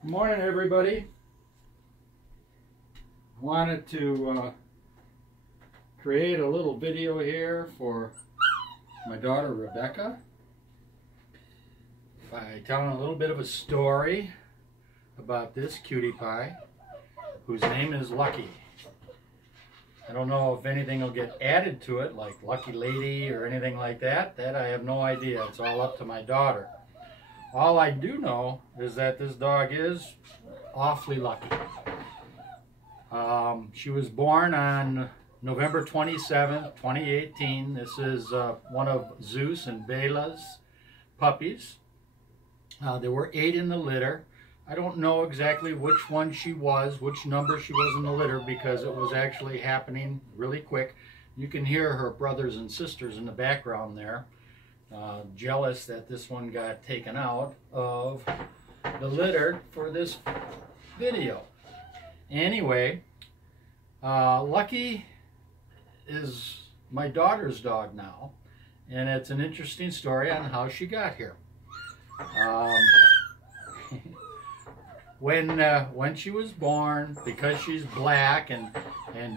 Good morning, everybody. I wanted to create a little video here for my daughter Rebecca by telling a little bit of a story about this cutie pie whose name is Lucky. I don't know if anything will get added to it, like Lucky Lady or anything like that. That I have no idea. It's all up to my daughter. All I do know is that this dog is awfully lucky. She was born on November 27th, 2018. This is one of Zeus and Bela's puppies. There were 8 in the litter. I don't know exactly which one she was, which number she was in the litter, because it was actually happening really quick. You can hear her brothers and sisters in the background there. Jealous that this one got taken out of the litter for this video. Anyway, Lucky is my daughter's dog now, and it's an interesting story on how she got here. When she was born, because she's black and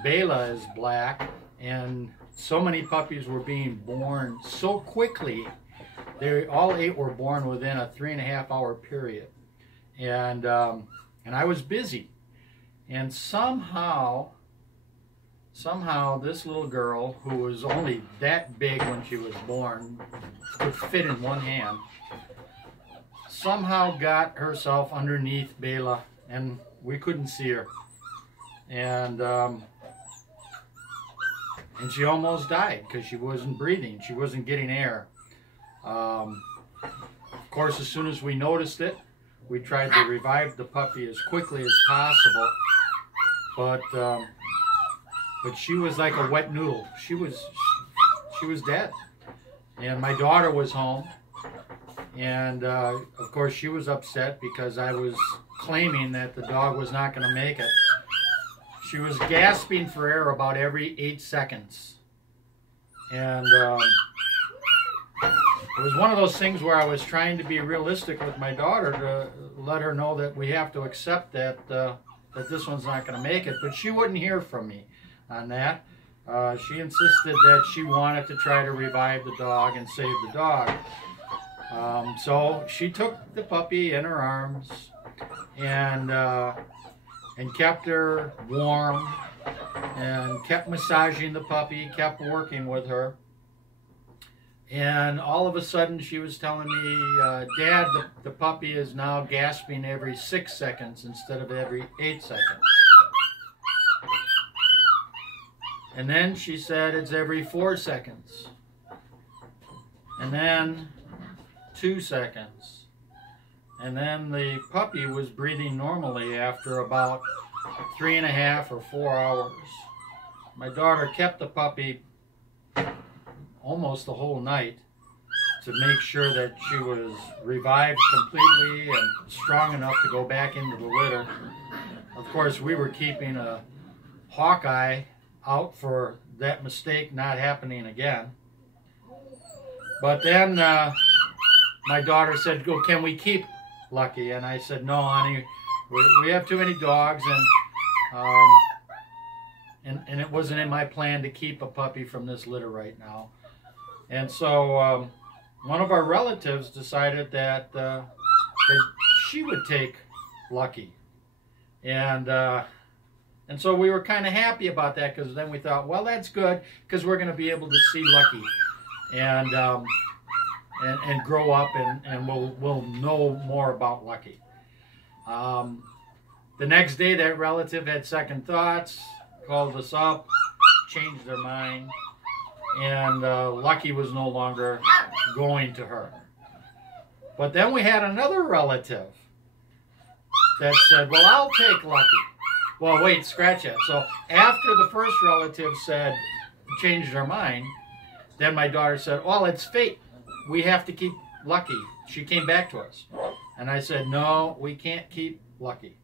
Bela is black, and so many puppies were being born so quickly. All 8 were born within a 3.5-hour period, and I was busy, and somehow this little girl, who was only that big when she was born, could fit in one hand, somehow got herself underneath Bela, and we couldn't see her, and she almost died because she wasn't breathing. She wasn't getting air. Of course, as soon as we noticed it, we tried to revive the puppy as quickly as possible. But she was like a wet noodle. She was dead. And my daughter was home, and of course she was upset because I was claiming that the dog was not going to make it. She was gasping for air about every 8 seconds. And it was one of those things where I was trying to be realistic with my daughter to let her know that we have to accept that this one's not going to make it. But she wouldn't hear from me on that. She insisted that she wanted to try to revive the dog and save the dog. So she took the puppy in her arms and kept her warm and kept massaging the puppy, kept working with her. And all of a sudden she was telling me, Dad, the puppy is now gasping every 6 seconds instead of every 8 seconds. And then she said it's every 4 seconds. And then 2 seconds. And then the puppy was breathing normally after about 3.5 or 4 hours. My daughter kept the puppy almost the whole night to make sure that she was revived completely and strong enough to go back into the litter. Of course, we were keeping a hawkeye out for that mistake not happening again. But then my daughter said, "Go, can we keep Lucky?" And I said, "No, honey, we have too many dogs, and it wasn't in my plan to keep a puppy from this litter right now." And so one of our relatives decided that she would take Lucky, and so we were kind of happy about that, because then we thought, well, that's good, because we're going to be able to see Lucky and grow up, and we'll know more about Lucky. The next day, that relative had second thoughts, called us up, changed their mind, and Lucky was no longer going to her. But then we had another relative that said, well, I'll take Lucky. Well, wait, scratch that. So after the first relative said, changed their mind, then my daughter said, well, it's fate. We have to keep Lucky. She came back to us. And I said, no, we can't keep Lucky.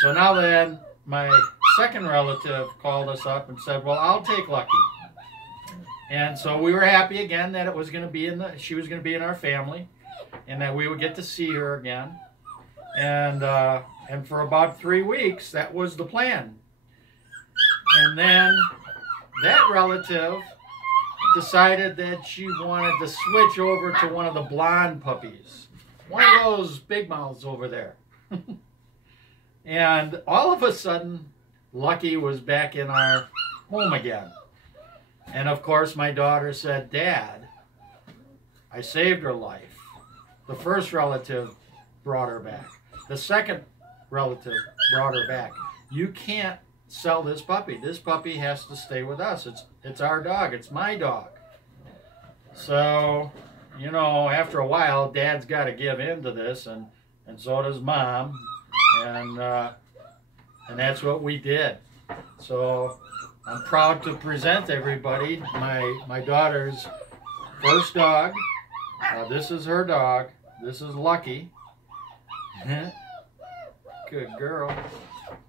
So now then, my second relative called us up and said, well, I'll take Lucky. And so we were happy again that it was going to be she was going to be in our family, and that we would get to see her again. And for about 3 weeks, that was the plan. And then that relative decided that she wanted to switch over to one of the blonde puppies. One of those big mouths over there. And all of a sudden, Lucky was back in our home again. And of course, my daughter said, "Dad, I saved her life. The first relative brought her back. The second relative brought her back. You can't sell this puppy. This puppy has to stay with us. It's our dog. It's my dog." So, you know, after a while, Dad's got to give in to this, and so does Mom, and that's what we did. So I'm proud to present everybody my daughter's first dog. This is her dog. This is Lucky. Good girl.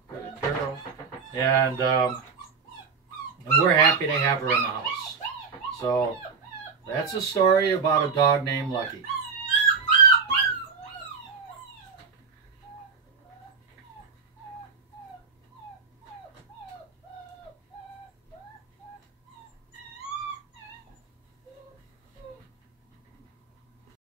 Good girl. And we're happy to have her in the house. So that's a story about a dog named Lucky.